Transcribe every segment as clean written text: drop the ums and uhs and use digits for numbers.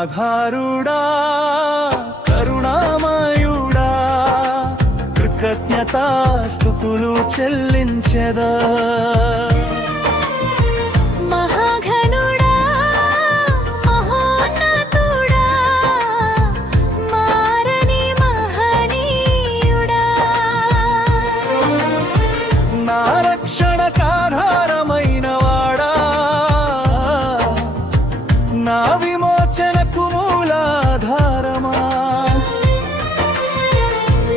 కరుణాధారుడా కరుణామయుడా కృతజ్ఞతాస్తుతులు చెల్లించెదా నా విమోచనకు మూలాధారమా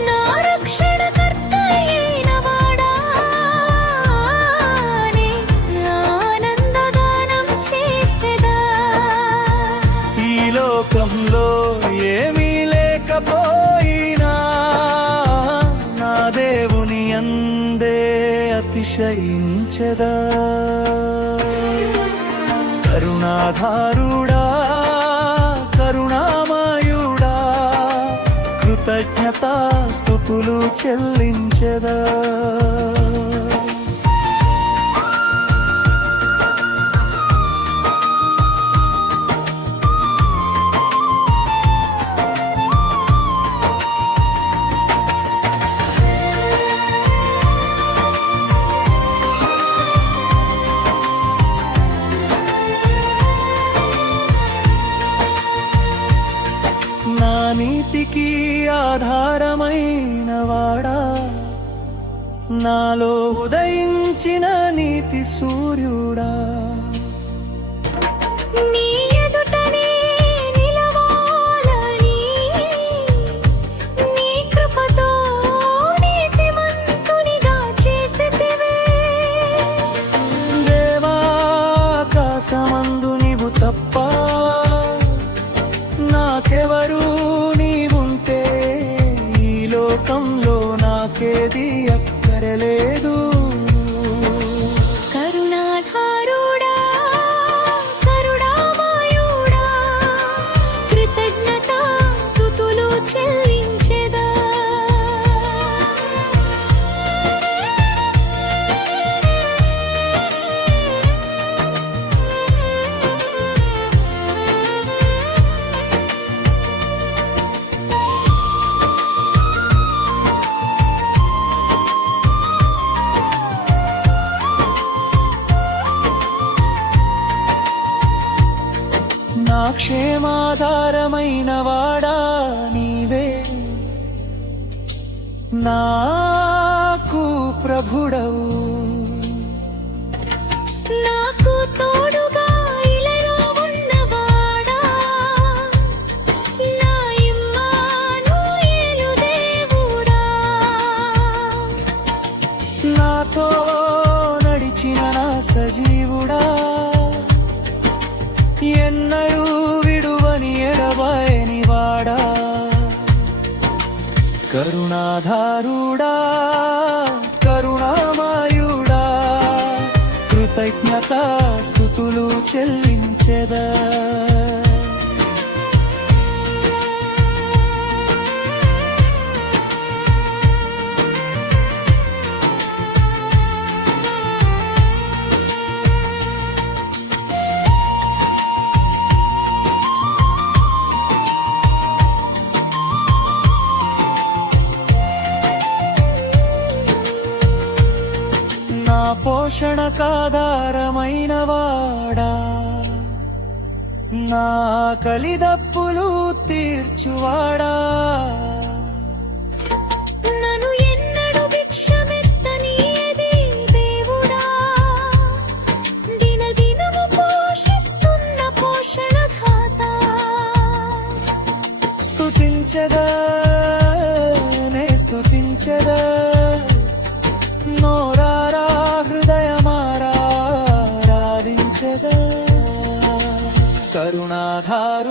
నా రక్షణకర్త అయినవాడా నీ ఆనందగానం చేసెదా ఈ లోకంలో ఏమీ లేకపోయినా నా దేవుని యందే అతిశయించెదా కరుణాధారుడా కరుణామయుడా కృతజ్ఞతాస్తుతులు చెల్లించెదా నీతికి ఆధారమైన వాడా నాలో ఉదయించిన నీతి సూర్యుడా నీ ఎదుటనే నిలవాలని నీ కృపతో నీతిమంతునిగా చేసితివే దేవాకాశమందు నీవు తప్ప నాకెవరు నీవుంటే ఈ లోకంలో నాకేది అక్కరలేదు కరుణాధారుడా కరుణామయుడా కృతజ్ఞతాస్తుతులు చెల్లించెదా నా క్షేమాధారమైన వాడా నీవే నాకు ప్రభుడవు నాకు తోడుగా ఇలలో ఉన్నవాడా నా ఇమ్మానుయేలు దేవుడా నాతో నడిచిన నా సజీవుడా ఎన్నడూ విడువని ఎడబాయని వాడా కరుణాధారుడా కరుణామయుడా కృతజ్ఞతాస్తుతులు చెల్లించెదా పోషణకాధారమైన వాడా నా కలిదప్పులు తీర్చువాడా నన్ను ఎన్నడూ భిక్షమెత్తనీయని దేవుడా దినదినము పోషిస్తున్న పోషణదాత స్తుతించెదా నే స్తుతించెదా నోరారా హృదయమారా ఆరాధించెదా కరుణాధారు